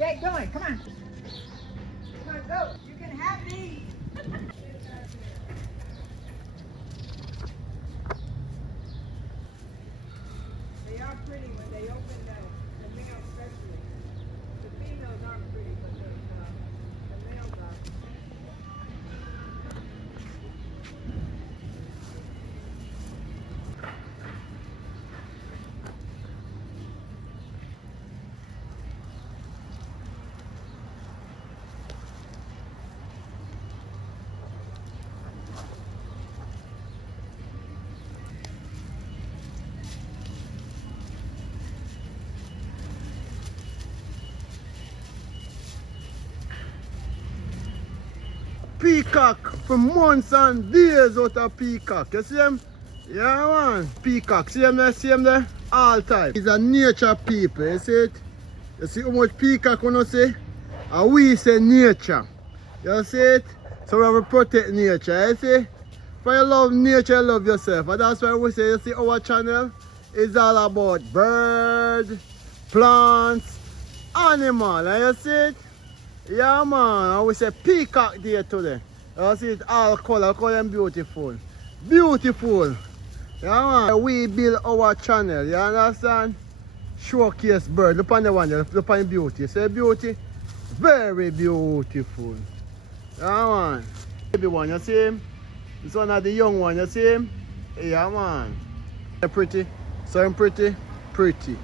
Get going, come on. Come on, go. You can have these. They are pretty when they open the male especially. The females aren't pretty, but the males are. Peacock for months and days out of peacock. You see him? Yeah man. Peacock. See him there? All time. He's a nature people. You see it? You see how much peacock we see? And we say nature. You see it? So we have to protect nature. You see? If you love nature, you love yourself. And that's why we say, you see our channel is all about bird, plants, animal. And you see it? Yeah man, and we say peacock there today. You see it all color them beautiful. Beautiful. Yeah man, we build our channel, you understand? Showcase bird. Look on the one there, look on the beauty. See beauty? Very beautiful. Yeah man. Baby one, you see him? This one is the young one, you see him? Yeah man. Pretty. So I'm pretty? Pretty.